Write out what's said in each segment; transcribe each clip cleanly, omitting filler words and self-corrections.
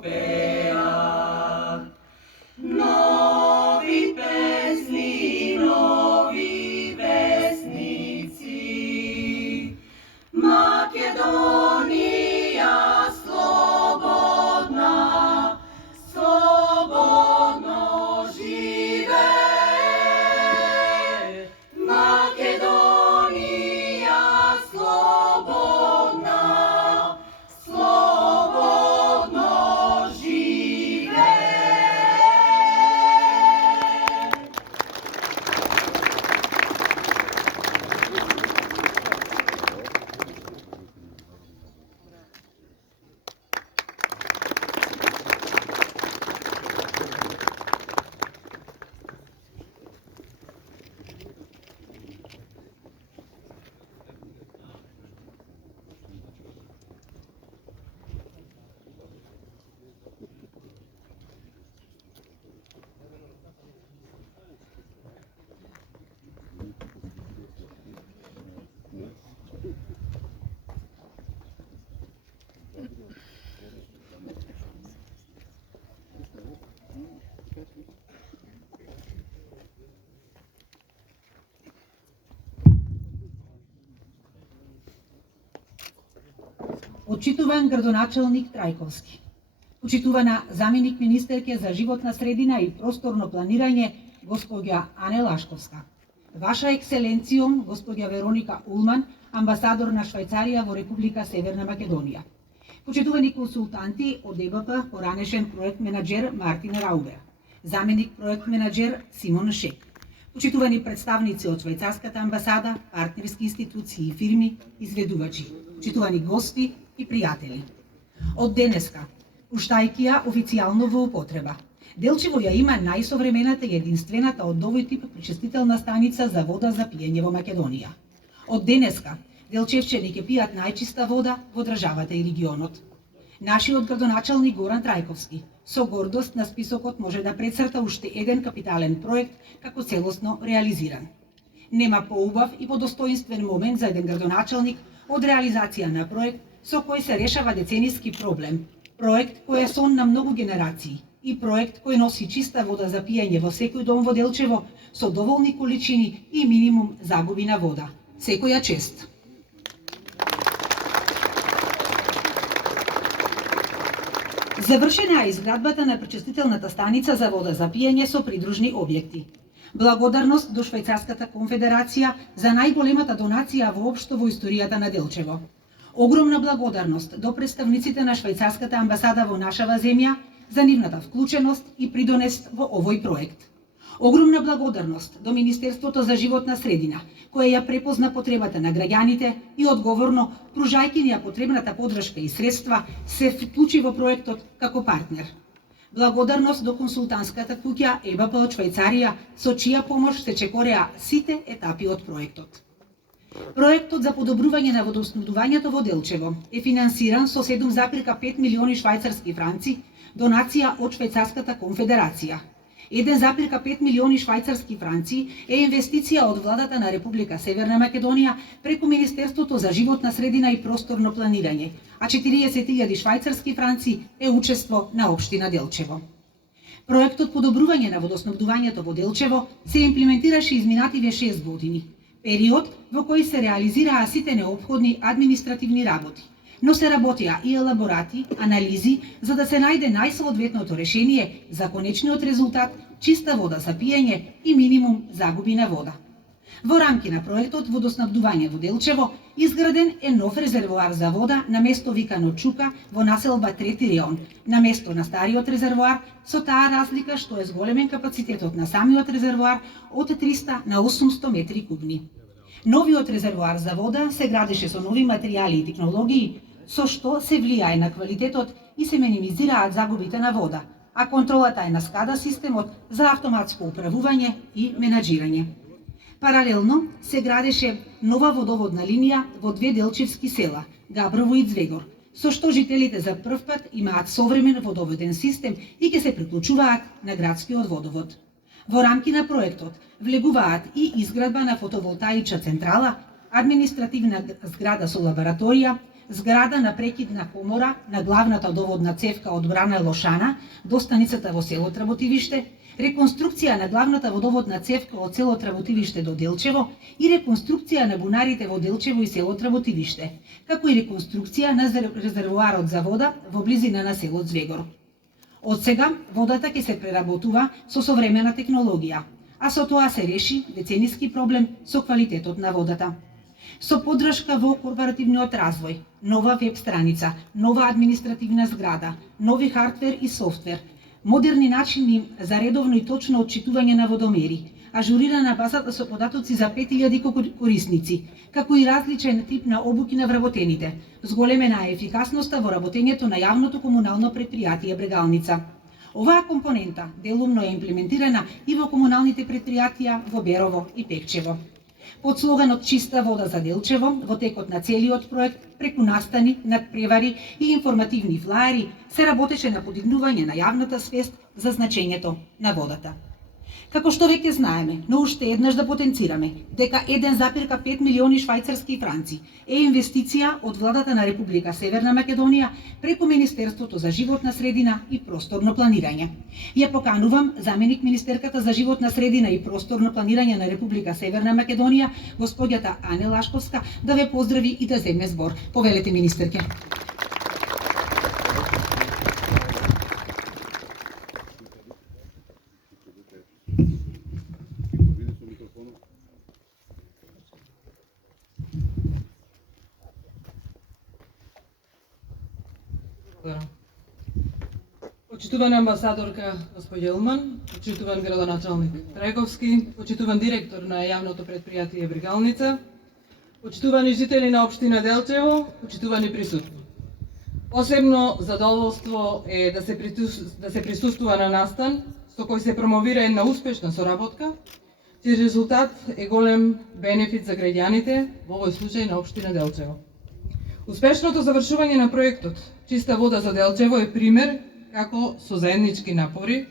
пеат. Нови песни, нови весници, Македонија слободна, слободно живее. Македонија слободна, слободно живее. Почитуван градоначалник Трајковски. Почитувана заменик министерке за животна средина и просторно планирање, госпоѓа Ане Лашковска. Ваша екселенцијо, госпоѓа Вероника Улман, амбасадор на Швајцарија во Република Северна Македонија. Почитувани консултанти од ЕБП, поранешен проект менаџер Мартин Раубер, заменик проект менаџер Симон Шек. Почитувани представници од Швајцарската амбасада, партнерски институции и фирми, изведувачи, почитувани гости и пријатели. Од денеска, пуштајќи ја официјално во употреба, Делчево ја има најсовремената и единствената од овој тип пречистителна станица за вода за пиење во Македонија. Од денеска, делчевчани ќе пијат најчиста вода во државата и регионот. Нашиот градоначалник Горан Трајковски со гордост на списокот може да прецрта уште еден капитален проект како целосно реализиран. Нема поубав и подостоинствен момент за еден градоначалник од реализација на проект со кој се решава децениски проблем, проект кој е сон на многу генерации и проект кој носи чиста вода за пиење во секој дом во Делчево со доволни количини и минимум загуби на вода. Секоја чест! Завршена е изградбата на пречистителната станица за вода за пиење со придружни објекти. Благодарност до Швајцарската конфедерација за најголемата донација воопшто во историјата на Делчево. Огромна благодарност до представниците на Швајцарската амбасада во нашава земја за нивната вклученост и придонес во овој проект. Огромна благодарност до Министерството за животна средина, кое ја препозна потребата на граѓаните и одговорно, пружајќи ни ја потребната подршка и средства, се вклучи во проектот како партнер. Благодарност до консултантската куќа ЕБП од Швајцарија, со чија помош се чекореа сите етапи од проектот. Проектот за подобрување на водоснабдувањето во Делчево е финансиран со 7,5 милиони швајцарски франци, донација од Швајцарската конфедерација. 1,5 милиони швајцарски франци е инвестиција од владата на Република Северна Македонија преку Министерството за животна средина и просторно планирање, а 40.000 швајцарски франци е учество на општина Делчево. Проектот подобрување на водоснабдувањето во Делчево се имплементираше изминативе 6 години, период во кој се реализираа сите неопходни административни работи, но се работеа и елаборати, анализи, за да се најде најсоодветното решение за конечниот резултат, чиста вода за пиење и минимум загуби на вода. Во рамки на проектот водоснабдување во Делчево изграден е нов резервоар за вода на место викано Чука во населба Трети реон, на место на стариот резервоар, со таа разлика што е зголемен капацитетот на самиот резервоар од 300 на 800 метри кубни. Новиот резервоар за вода се градеше со нови материјали и технологии, со што се влијае на квалитетот и се минимизираат загубите на вода, а контролата е на SCADA системот за автоматско управување и менаџирање. Паралелно се градеше нова водоводна линија во две делчевски села, Габрово и Звегор, со што жителите за прв пат имаат современ водоводен систем и ќе се приклучуваат на градскиот водовод. Во рамки на проектот влегуваат и изградба на фотоволтаична централа, административна зграда со лабораторија, зграда на прекидна комора на главната доводна цевка од Брана Лошана до станицата во село Тработивиште, реконструкција на главната водоводна цевка од село Тработивиште до Делчево и реконструкција на бунарите во Делчево и село Тработивиште, како и реконструкција на резервоарот за вода во близина на село Звегор. Од сега водата ќе се преработува со современа технологија, а со тоа се реши децениски проблем со квалитетот на водата. Со поддршка во корпоративниот развој, нова веб страница, нова административна зграда, нови хардвер и софтвер, модерни начини за редовно и точно отчитување на водомери, ажурирана базата со податоци за 5000 корисници, како и различен тип на обуки на вработените, зголемена е ефикасноста во работењето на јавното комунално претпријатие Брегалница. Оваа компонента делумно е имплементирана и во комуналните претпријатија во Берово и Пекчево. Под слоганот Чиста вода за Делчево, во текот на целиот проект, преку настани, надпревари и информативни флаери, се работеше на подигнување на јавната свест за значењето на водата. Како што веќе знаеме, но уште еднаш да потенцираме дека 1,5 милиони швајцарски франци е инвестиција од владата на Република Северна Македонија преку Министерството за животна средина и просторно планирање. Ја поканувам заменик министерката за животна средина и просторно планирање на Република Северна Македонија, господјата Ане Лашковска, да ве поздрави и да земе збор. Повелете, министерке. Почитувана амбасадорка госпоѓа Елман, почитуван градоначалник Трајковски, почитуван директор на јавното претпријатие Брегалница, почитувани жители на општина Делчево, почитувани присутни. Посебно задоволство е да се присуствува на настан со кој се промовира една успешна соработка, чиј резултат е голем бенефит за граѓаните, во овој случај на општина Делчево. Успешното завршување на проектот Чиста вода за Делчево е пример како со заеднички напори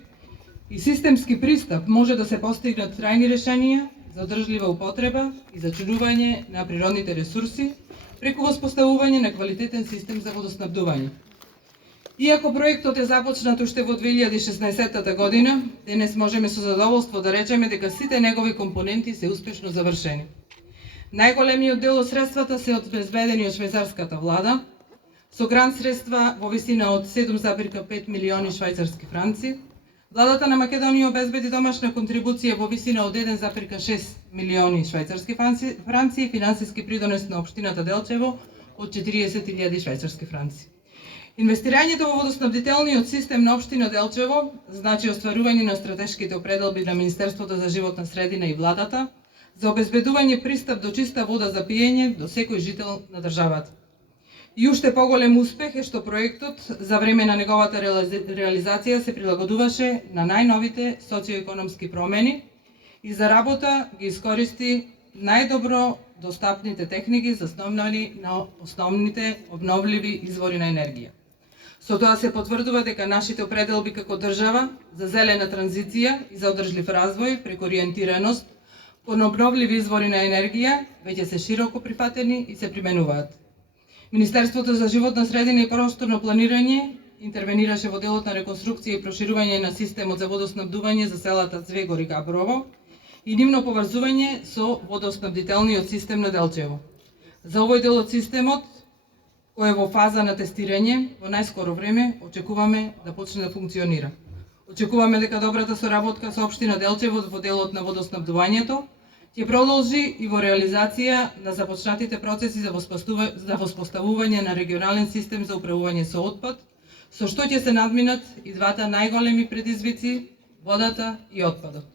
и системски пристап може да се постигнат трајни решенија за одржлива употреба и зачинување на природните ресурси преку воспоставување на квалитетен систем за водоснабдување. Иако проектот е започнат уште во 2016 година, денес можеме со задоволство да речеме дека сите негови компоненти се успешно завршени. Најголемиот дел од средствата се обезбедени од швајцарската влада, со грант средства во висина од 7,5 милиони швајцарски франци. Владата на Македонија обезбеди домашна контрибуција во висина од 1,6 милиони швајцарски франци и финансиски придонес на општината Делчево од 40.000 швајцарски франци. Инвестирањето во водоснабдителниот систем на општина Делчево значи остварување на стратешките определби на Министерството за животна средина и владата за обезбедување пристап до чиста вода за пиење до секој жител на државата. И уште поголем успех е што проектот за време на неговата реализација се прилагодуваше на најновите социоекономски промени и за работа ги искористи најдобро достапните техники засновани на основните обновливи извори на енергија. Со тоа се потврдува дека нашите определби како држава за зелена транзиција и за одржлив развој преку ориентираност кон обновливи извори на енергија веќе се широко прифатени и се применуваат. Министерството за животна средина и просторно планирање интервенираше во делот на реконструкција и проширување на системот за водоснабдување за селата Звегор и Габрово и нивно поврзување со водоснабдителниот систем на Делчево. За овој дел од системот, кој е во фаза на тестирање, во најскоро време очекуваме да почне да функционира. Очекуваме дека добрата соработка со општина Делчево во делот на водоснабдувањето ќе продолжи и во реализација на започнатите процеси за воспоставување на регионален систем за управување со отпад, со што ќе се надминат и двата најголеми предизвици – водата и отпадот.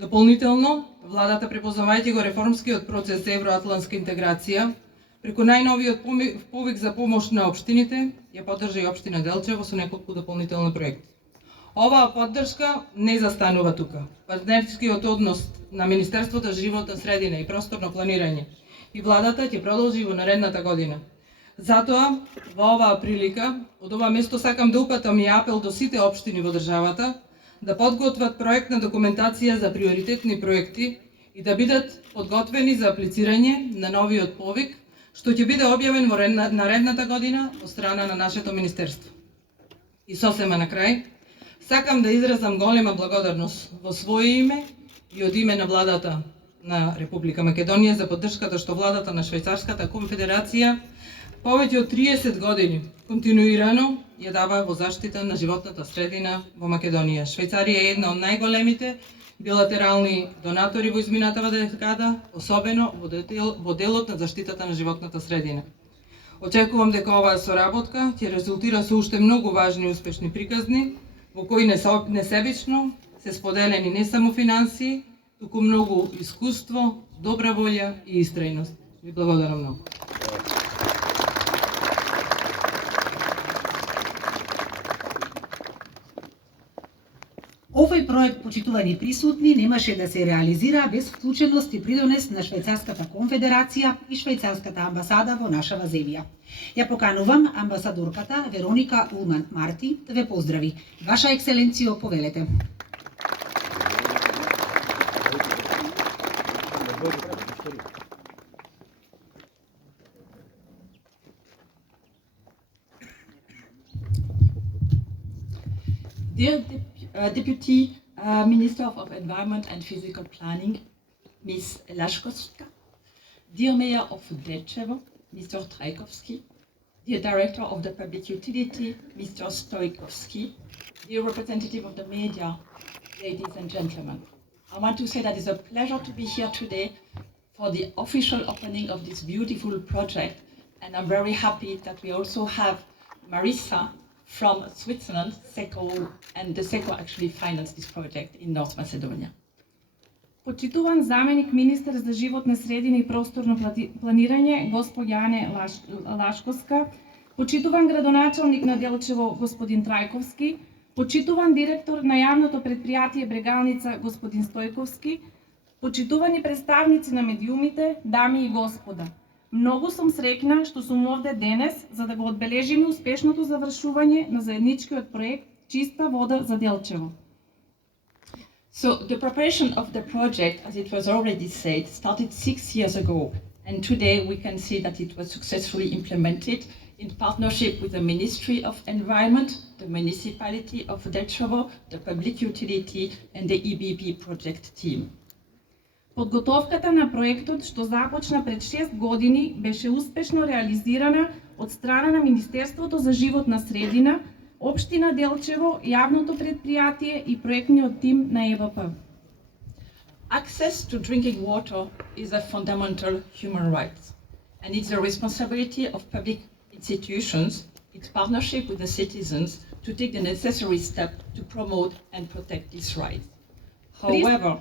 Дополнително, владата препознавајќи го реформскиот процес за евроатлантска интеграција, преку најновиот повик за помош на општините, ја поддржа и општина Делчево со неколку дополнителни проекти. Оваа поддршка не застанува тука. Партнерскиот однос на Министерството за животна средина и просторно планирање и владата ќе продолжи во наредната година. Затоа, во оваа прилика, од ова место сакам да упатам и апел до сите општини во државата да подготват проектна документација за приоритетни проекти и да бидат подготвени за аплицирање на новиот повик што ќе биде објавен во наредната година од страна на нашето министерство. И сосема на крај, сакам да изразам голема благодарност во свое име и од име на владата на Република Македонија за поддршката што владата на Швајцарската конфедерација повеќе од 30 години континуирано ја дава во заштита на животната средина во Македонија. Швајцарија е една од најголемите билатерални донатори во изминатава декада, особено во делот на заштитата на животната средина. Очекувам дека оваа соработка ќе резултира со уште многу важни и успешни приказни, во кои несебично се споделени не само финансии, туку многу искуство, добра волја и истрајност. Ви благодарам многу. Овој проект, почитувани присутни, немаше да се реализира без вклученост и придонес на Швајцарската конфедерација и Швајцарската амбасада во нашава земја. Ја поканувам амбасадорката Вероника Улман Марти да ве поздрави. Ваша екселенцијо, повелете. Dear Deputy Minister of Environment and Physical Planning, Ms. Lashkovska, dear Mayor of Delchevo, Mr. Trajkovski, dear Director of the Public Utility, Mr. Stoikovski, dear representative of the media, ladies and gentlemen. I want to say that it's a pleasure to be here today for the official opening of this beautiful project, and I'm very happy that we also have Marisa from Switzerland, SECO, and the SECO actually financed this project in North Macedonia. Почитуван заменик министер за животна средина и просторно планирање, господја Ане Лашковска, почитуван градоначалник на Делчево, господин Трајковски, почитуван директор на јавното предпријатие Брегалница, господин Стојковски, почитувани представници на медиумите, дами и господа. Многу сум среќна што сум овде денес за да го одбележиме успешното завршување на заедничкиот проект Чиста вода за Делчево. So the preparation of the project, as it was already said, started 6 years ago, and today we can see that it was successfully implemented in partnership with the Ministry of Environment, the Municipality of Delchevo, the Public Utility, and the EBB project team. Подготовката на проектот, што започна пред 6 години, беше успешно реализирана од страна на Министерството за животна средина, Општина Делчево, јавното предпријатие и проектниот тим на ЕВП. Access to drinking water is a fundamental human right, and it's the responsibility of public institutions, in partnership with the citizens, to take the necessary step to promote and protect this right. However,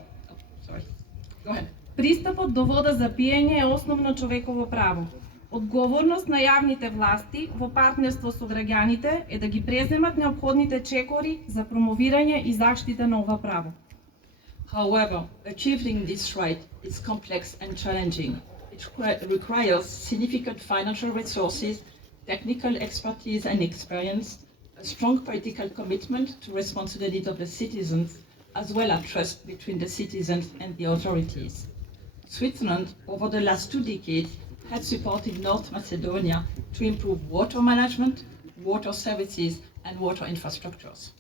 Go ahead. Пристапот до вода за пиење е основно човеково право. Одговорност на јавните власти во партнерство со граѓаните е да ги преземат неопходните чекори за промовирање и заштита на ова право. However, achieving this right is complex and challenging. It requires significant financial resources, technical expertise and experience, a strong political commitment to respond to the needs of the citizens, as well as trust between the citizens and the authorities. Switzerland, over the last 2 decades, has supported North Macedonia to improve water management, water services and water infrastructures.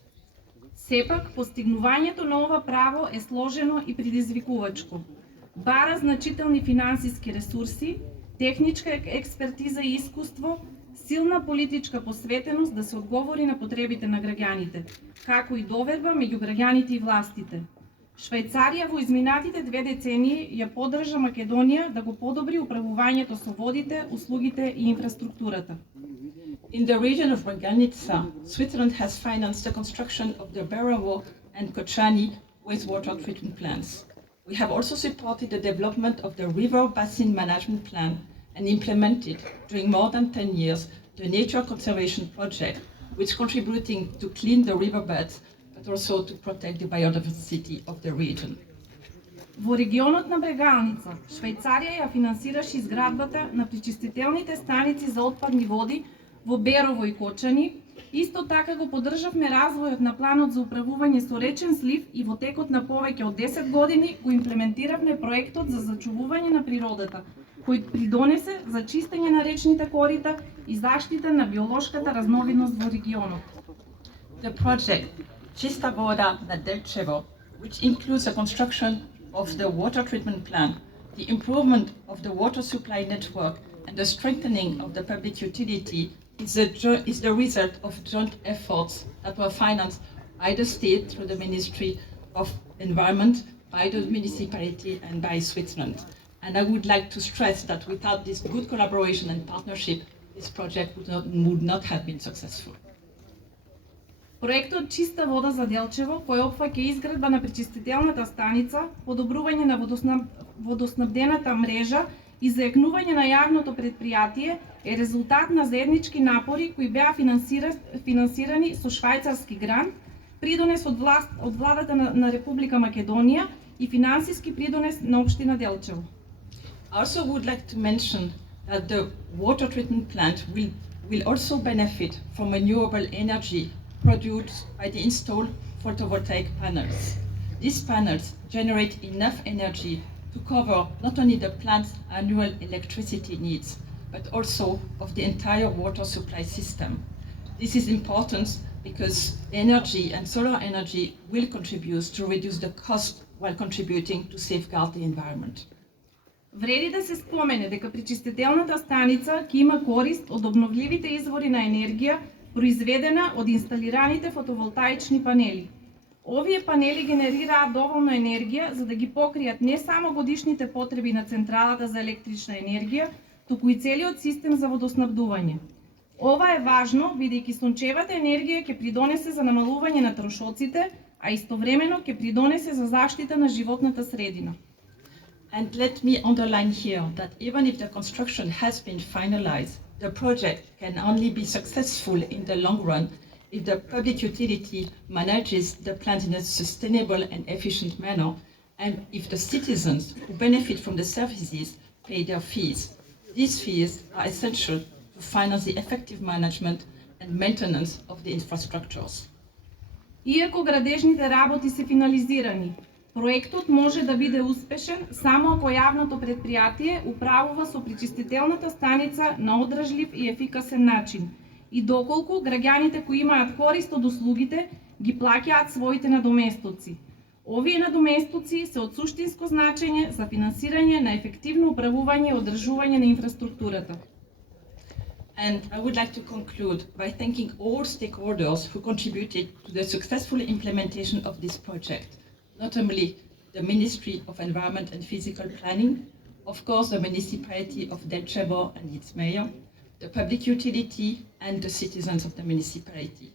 Сепак, постигнувањето на ова право е сложено и предизвикувачко. Бара значителни финансиски ресурси, техничка експертиза и искуство, силна политичка посветеност да се одговори на потребите на граѓаните, како и доверба меѓу граѓаните и властите. Швајцарија во изминатите 2 децении ја поддржа Македонија да го подобри управувањето со водите, услугите и инфраструктурата. In the region of Bregalnica, Switzerland has financed the construction of the Berovo and Kočani wastewater treatment plants. We have also supported the development of the River Basin Management Plan and implemented, during more than 10 years, the Nature Conservation Project, which contributing to clean the riverbeds, but also to protect the biodiversity of the region. Во регионот на Брегалница, Швајцарија ја финансираше изградбата на пречистителните станици за отпадни води во Берово и Кочани. Исто така го поддржавме развојот на планот за управување со речен слив и во текот на повеќе од 10 години го имплементиравме проектот за зачувување на природата, кој придонесе за чистење на речните корита и заштита на биолошката разновидност во регионот. The project Чиста вода на Делчево, which includes the construction of the water treatment plant, the improvement of the water supply network, and the strengthening of the public utility, is the result of joint efforts that were financed by the state through the Ministry of Environment, by the municipality, and by Switzerland. And I would like to stress that without this good collaboration and partnership, this project would not have been successful. Проектот Чиста вода за Делчево, кој опфаќа изградба на пречистителната станица, подобрување на водоснабдената мрежа и зајакнување на јавното предпријатие, е резултат на заеднички напори кои беа финансирани со швајцарски грант, придонес од владата на Република Македонија и финансиски придонес на општина Делчево. I also would like to mention that the water treatment plant will also benefit from renewable energy produced by the installed photovoltaic panels. These panels generate enough energy to cover not only the plant's annual electricity needs, but also of the entire water supply system. This is important because energy and solar energy will contribute to reduce the cost while contributing to safeguard the environment. Вреди да се спомене дека пречистителната станица ќе има корист од обновливите извори на енергија произведена од инсталираните фотоволтаични панели. Овие панели генерираат доволно енергија за да ги покријат не само годишните потреби на централата за електрична енергија, туку и целиот систем за водоснабдување. Ова е важно бидејќи сончевата енергија ќе придонесе за намалување на трошоците, а истовремено ќе придонесе за заштита на животната средина. And let me underline here that even if the construction has been finalized, the project can only be successful in the long run if the public utility manages the plant in a sustainable and efficient manner, and if the citizens who benefit from the services pay their fees. These fees are essential to finance the effective management and maintenance of the infrastructures. Иако градежните работи се финализирани, проектот може да биде успешен само ако јавното предпријатие управува со пречистителната станица на одржлив и ефикасен начин и доколку граѓаните кои имаат корист од услугите ги плаќаат своите надоместоци. Овие надоместоци се од суштинско значење за финансирање на ефективно управување и одржување на инфраструктурата. And I would like to conclude by thanking all stakeholders who contributed to the successful implementation of this project. Not only the Ministry of Environment and Physical Planning, of course the municipality of Delčevo and its mayor, the public utility and the citizens of the municipality.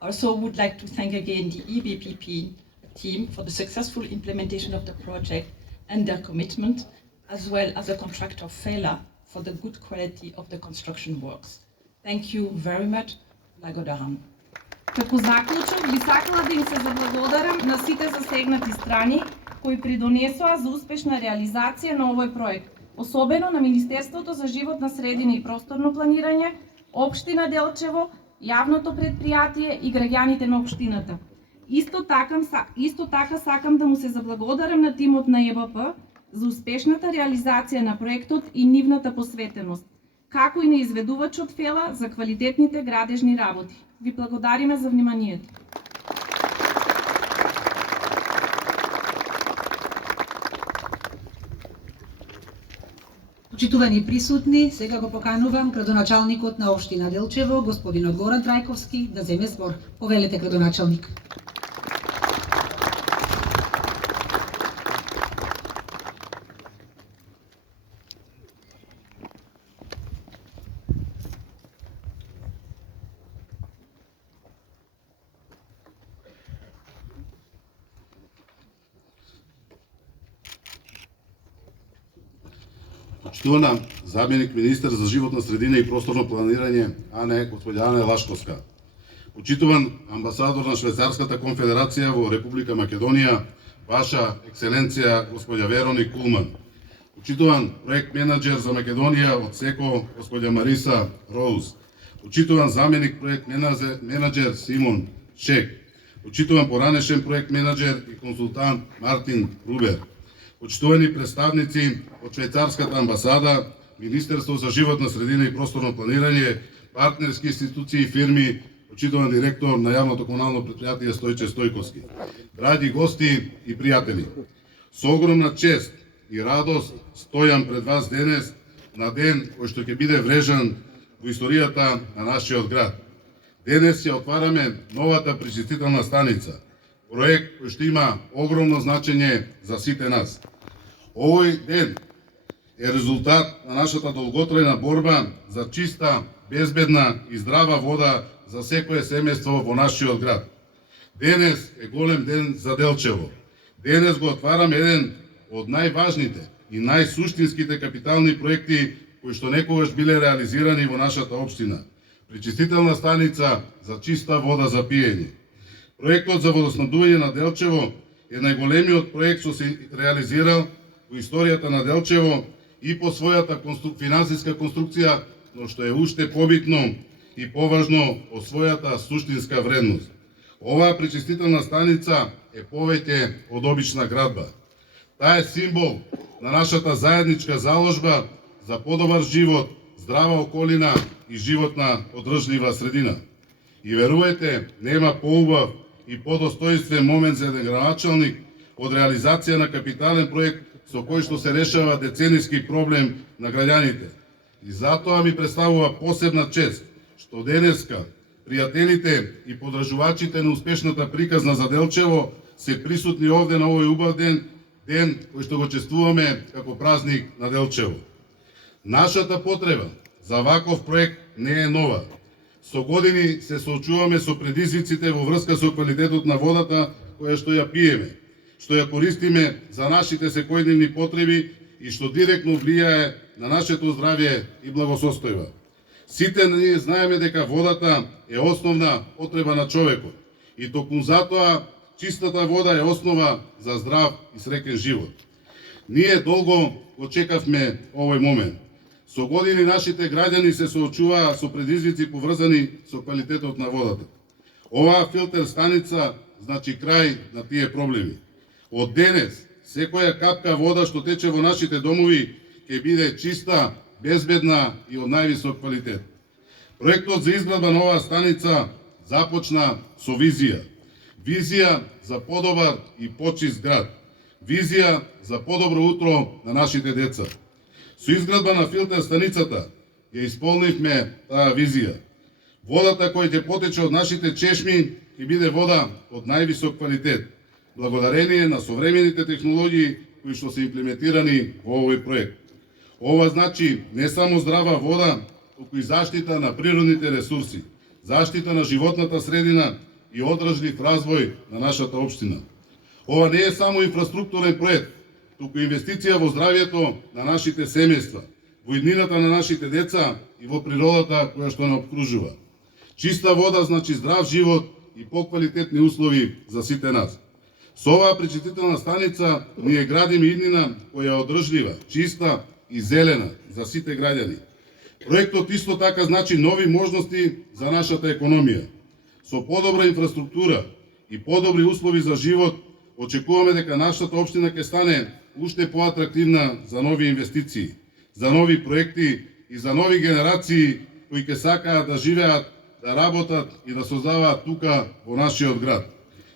I also would like to thank again the EBPP team for the successful implementation of the project and their commitment, as well as the contractor FELA for the good quality of the construction works. Thank you very much. Благодарам. Како заклучок, би сакала да им се заблагодарам на сите засегнати страни кои придонесоа за успешна реализација на овој проект, особено на Министерството за животна средина и просторно планирање, општина Делчево, јавното предпријатие и граѓаните на општината. Исто така сакам да му се заблагодарам на тимот на ЕБП за успешната реализација на проектот и нивната посветеност, како и на изведувачот ФЕЛА за квалитетните градежни работи. Ви благодариме за вниманието. Почитувани присутни, сега го поканувам градоначалникот на општина Делчево, господинот Горан Трајковски, да земе збор. Повелете, градоначалник. Почитувана заменик министер за животна средина и просторно планирање АНЕ господја Ана Лашковска. Почитуван амбасадор на Швајцарската конфедерација во Република Македонија, ваша екселенција господја Вероник Кулман. Почитуван проект менаџер за Македонија од СЕКО господја Мариса Роуз. Почитуван заменик проект менаџер Симон Шек. Почитуван поранешен проект менаџер и консултант Мартин Рубер. почитувани представници од Швајцарската амбасада, Министерство за животна средина и просторно планирање, партнерски институции и фирми, почитуван директор на јавното комунално предпријатие Стојче Стојковски, драги гости и пријатели. Со огромна чест и радост стојам пред вас денес на ден кој што ќе биде врежан во историјата на нашиот град. Денес ја отвараме новата пречистителна станица, проект кој што има огромно значење за сите нас. Овој ден е резултат на нашата долготрајна борба за чиста, безбедна и здрава вода за секое семејство во нашиот град. Денес е голем ден за Делчево. Денес го отвараме еден од најважните и најсуштинските капитални проекти кои што некогаш биле реализирани во нашата општина. Пречистителна станица за чиста вода за пиење. Проектот за водоснабдување на Делчево е најголемиот проект што се реализирал во историјата на Делчево и по својата финансиска конструкција, но што е уште побитно и поважно од својата суштинска вредност. Оваа пречистителна станица е повеќе од обична градба. Таа е символ на нашата заедничка заложба за подобар живот, здрава околина и животна одржлива средина. И верувајте, нема поубав и подостојствен момент за еден градоначалник од реализација на капитален проект со кој што се решава децениски проблем на граѓаните. И затоа ми представува посебна чест што денеска пријателите и подржувачите на успешната приказна за Делчево се присутни овде на овој убав ден, ден кој што го чествуваме како празник на Делчево. Нашата потреба за ваков проект не е нова. Со години се соочуваме со предизвиците во врска со квалитетот на водата која што ја пиеме, што ја користиме за нашите секојдневни потреби и што директно влијае на нашето здравје и благосостојба. Сите ние знаеме дека водата е основна потреба на човекот и токму затоа чистата вода е основа за здрав и среќен живот. Ние долго го чекавме овој момент. Со години нашите граѓани се соочуваа со предизвици поврзани со квалитетот на водата. Оваа филтер станица значи крај на тие проблеми. Од денес секоја капка вода што тече во нашите домови ќе биде чиста, безбедна и од највисок квалитет. Проектот за изградба на оваа станица започна со визија. Визија за подобар и почист град. Визија за подобро утро на нашите деца. Со изградба на филтер станицата ја исполнивме таа визија. Водата која ќе потече од нашите чешми ќе биде вода од највисок квалитет, благодарение на современите технологии кои што се имплементирани во овој проект. Ова значи не само здрава вода, туку и заштита на природните ресурси, заштита на животната средина и одржлив развој на нашата општина. Ова не е само инфраструктурен проект, туку инвестиција во здравјето на нашите семејства, во иднината на нашите деца и во природата која што не обкружува. Чиста вода значи здрав живот и поквалитетни услови за сите нас. Со оваа пречистителна станица ние градиме иднина која е одржлива, чиста и зелена за сите граѓани. Проектот исто така значи нови можности за нашата економија. Со подобра инфраструктура и подобри услови за живот, очекуваме дека нашата општина ќе стане уште поатрактивна за нови инвестиции, за нови проекти и за нови генерации кои ќе сакаат да живеат, да работат и да создаваат тука во нашиот град.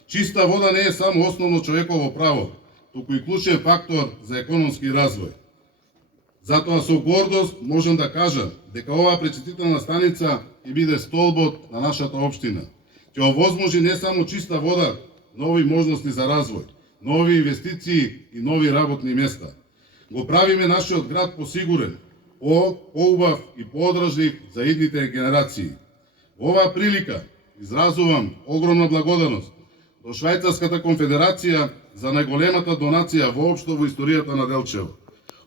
Чиста вода не е само основно човеково право, туку и клучен фактор за економски развој. Затоа со гордост можам да кажам дека оваа пречистителна станица ќе биде столбот на нашата општина. Ќе овозможи не само чиста вода, нови можности за развој, нови инвестиции и нови работни места. Го правиме нашиот град посигурен, поубав и поодржлив за идните генерации. Во оваа прилика изразувам огромна благодарност до Швајцарската конфедерација за најголемата донација воопшто во историјата на Делчево.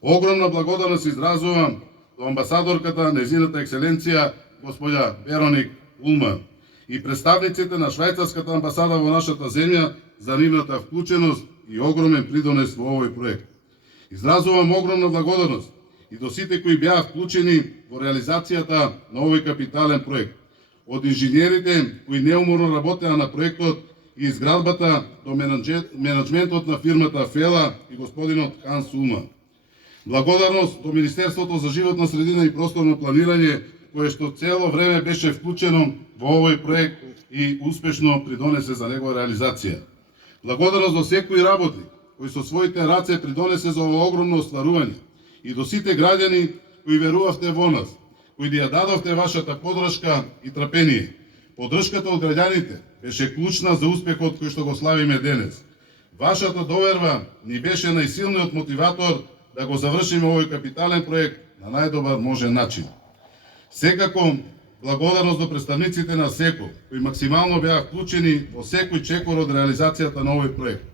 Огромна благодарност изразувам до амбасадорката, незината екселенција, господја Вероник Улман и представниците на Швајцарската амбасада во нашата земја за нивната вклученост и огромен придонес во овој проект. Изразувам огромна благодарност и до сите кои беа вклучени во реализацијата на овој капитален проект. Од инженерите кои неуморно работеа на проектот и изградбата до менаџментот на фирмата Фела и господинот Ханс Улма. Благодарност до Министерството за животна средина и просторно планирање, кое што цело време беше вклучено во овој проект и успешно придонесе за негова реализација. Благодарност до секој работник кој со своите раце придонесе за ово огромно остварување и до сите граѓани кои верувавте во нас, кои ја дадовте вашата поддршка и трпение. Поддршката од граѓаните беше клучна за успехот кој што го славиме денес. Вашата доверба ни беше најсилниот мотиватор да го завршиме овој капитален проект на најдобар можен начин. Секако, благодарност до представниците на СЕКО, кои максимално беа вклучени во секој чекор од реализацијата на овој проект.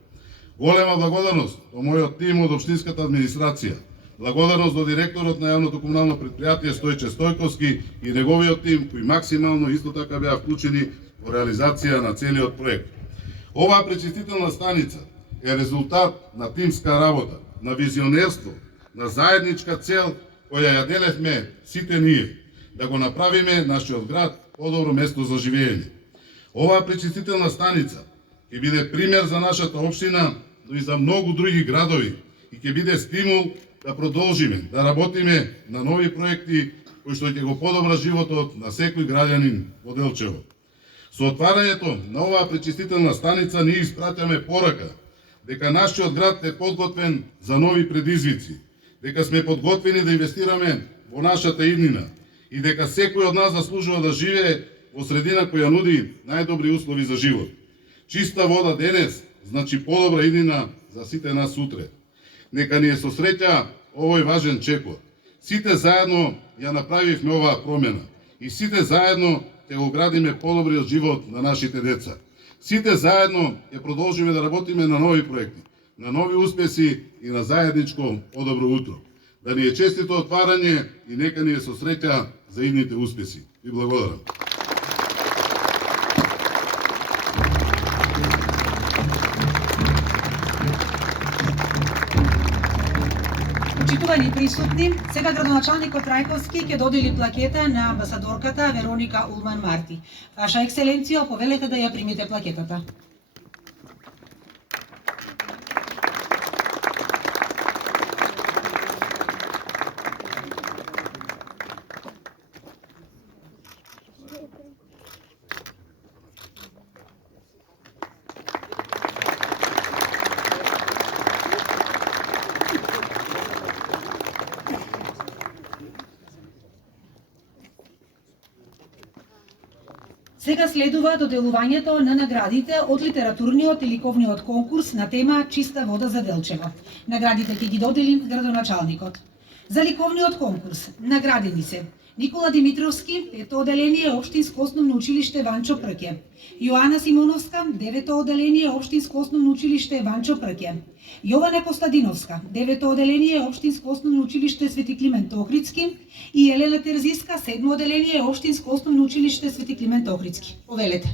Голема благодарност до мојот тим од општинската администрација. Благодарност до директорот на јавното комунално предпријатие Стојче Стојковски и неговиот тим, кои максимално исто така беа вклучени во реализација на целиот проект. Оваа пречистителна станица е резултат на тимска работа, на визионерство, на заедничка цел која ја делевме сите ние, да го направиме нашиот град подобро место за живење. Оваа пречистителна станица ќе биде пример за нашата општина, но и за многу други градови и ќе биде стимул да продолжиме, да работиме на нови проекти кои што ќе го подобра животот на секој граѓанин во Делчево. Со отварањето на оваа пречистителна станица ние испраќаме порака дека нашиот град е подготвен за нови предизвици, дека сме подготвени да инвестираме во нашата иднина и дека секој од нас заслужува да живее во средина која нуди најдобри услови за живот. Чиста вода денес значи подобра иднина за сите нас утре. Нека ни е со среќа овој важен чекор. Сите заедно ја направивме оваа промена и сите заедно ќе го градиме подобриот живот на нашите деца. Сите заедно ќе продолжиме да работиме на нови проекти, на нови успеси и на заедничко подобро утро. Да ни е честито отварање и нека ни е со среќа за идните успеси. Ви благодарам. Почитувани присутни, сега градоначалникот Трајковски ќе додели плакета на амбасадорката Вероника Улман Марти. Ваша екселенција, повелете да ја примите плакетата. Сега следува доделувањето на наградите од литературниот и ликовниот конкурс на тема Чиста вода за Делчево. Наградите ќе ги додели градоначалникот. За ликовниот конкурс наградени се Никола Димитровски, 5-то оделение Општинско основно училиште Ванчо Прке, Јоана Симоновска, 9-то оделение Општинско основно училиште Ванчо Прке, Јована Костадиновска, 9-то оделение Општинско основно училиште Свети Климент Охридски и Елена Терзиска, 7-то оделение Општинско основно училиште Свети Климент Охридски. Повелете.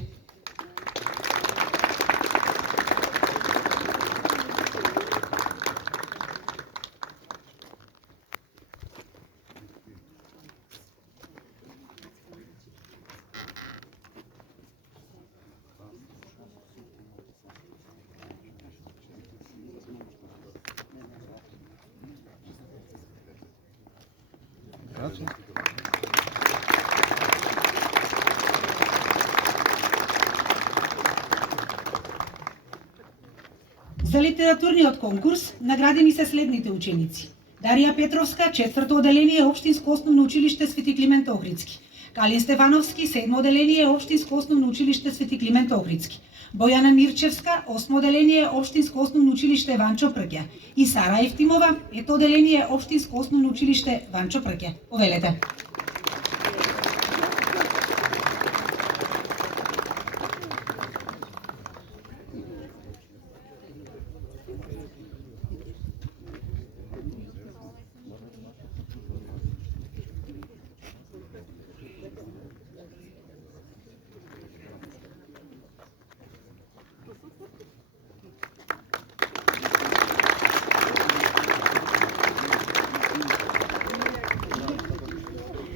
За литературниот конкурс наградени се следните ученици: Дарија Петровска, 4-то оделение Општинско основно училиште Свети Климент Охридски, Калин Стефановски, 7-то оделение Општинско основно училиште Свети Климент Охридски, Бојана Мирчевска, 8-то оделение Општинско основно училиште Ванчо Прке и Сара Евтимова, 5-то оделение Општинско основно училиште Ванчо Прке. Повелете.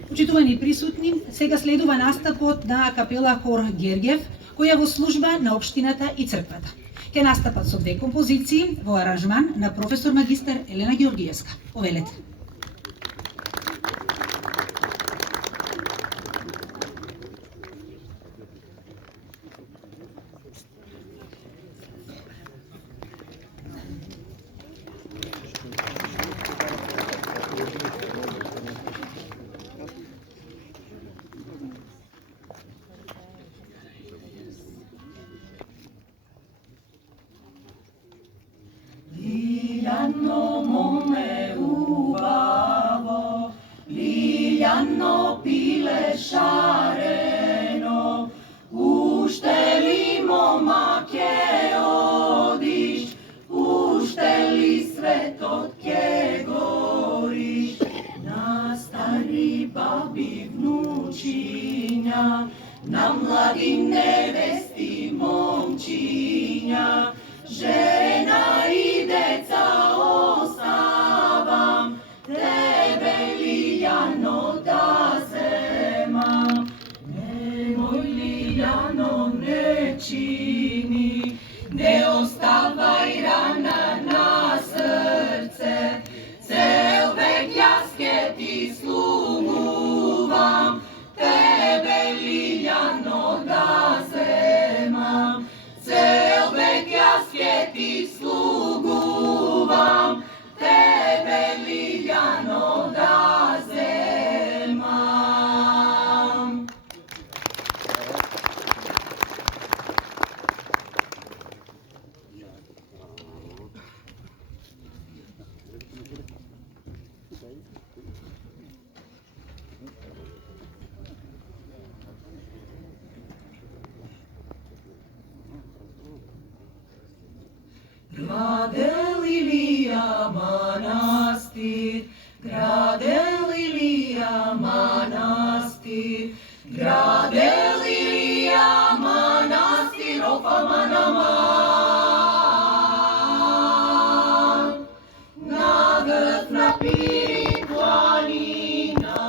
Почитувани присутни, сега следува настапот на капела хор Гергев која во служба на општината и црквата. Ке настапат со две композиции во аранжман на професор магистар Елена Георгиевска. Повелете. Liljano mome ubavo, liljano pile šareno, ušte li momake odiš, ušte li svetotke goriš, na stari babi vnučinja, na mladi nevesti momčinja, žena i deca ostavam, tebe Liljano da zemam. Nemoj Liljano ne čini, ne ostavaj rana na srce, cel vek jaske ti sluguvam, tebe Liljano da zemam. Cel vek jaske ti sluguvam, tebe Liljano da zemam. Grade Lilija manastir, grade Lilija manastir, grade Lilija manastir, ofa manaman. Na vrh na piri planina,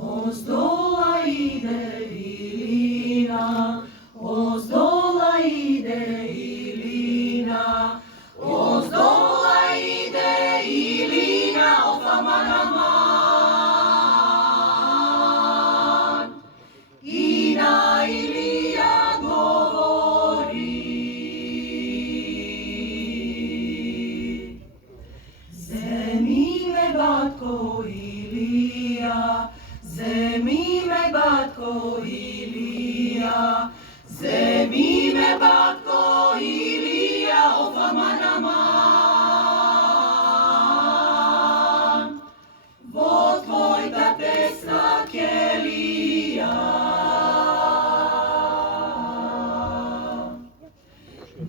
ozdola ide Ilina, ozdola ide Ilina, ozdola ide Ilina, ofa manaman. I na Ilija govori, zemi me batko Ilija, zemi me batko Ilija, zemi me batko Ilija, ofa manaman. Vo tvoj da pesna kelija,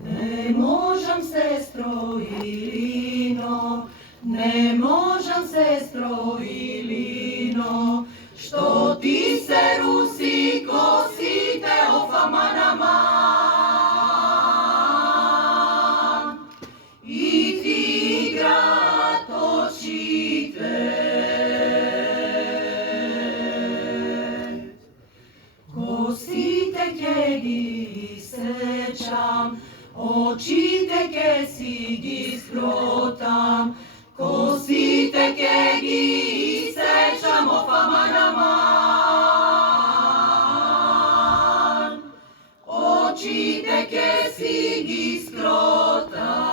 ne možem sestro Ilino, ne možem sestro Ilino, što ti se rusi kosite, ofa manaman. I ti grad točite, kosite kegi sečam, očite ke si gi skrotam, kosite kegi sečam, ofa manaman. Očite ke si gi skrotam.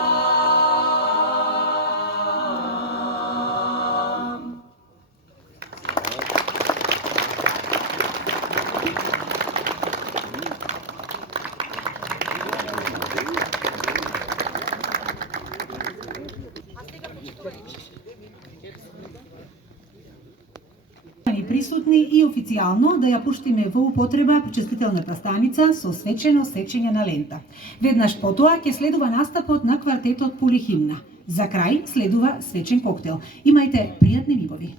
Присутни и официјално да ја пуштиме во употреба почестителната станица со свечено сечење на лента. Веднаш потоа ќе следува настапот на квартетот Полихимна. За крај следува свечен коктел. Имајте пријатни мигови.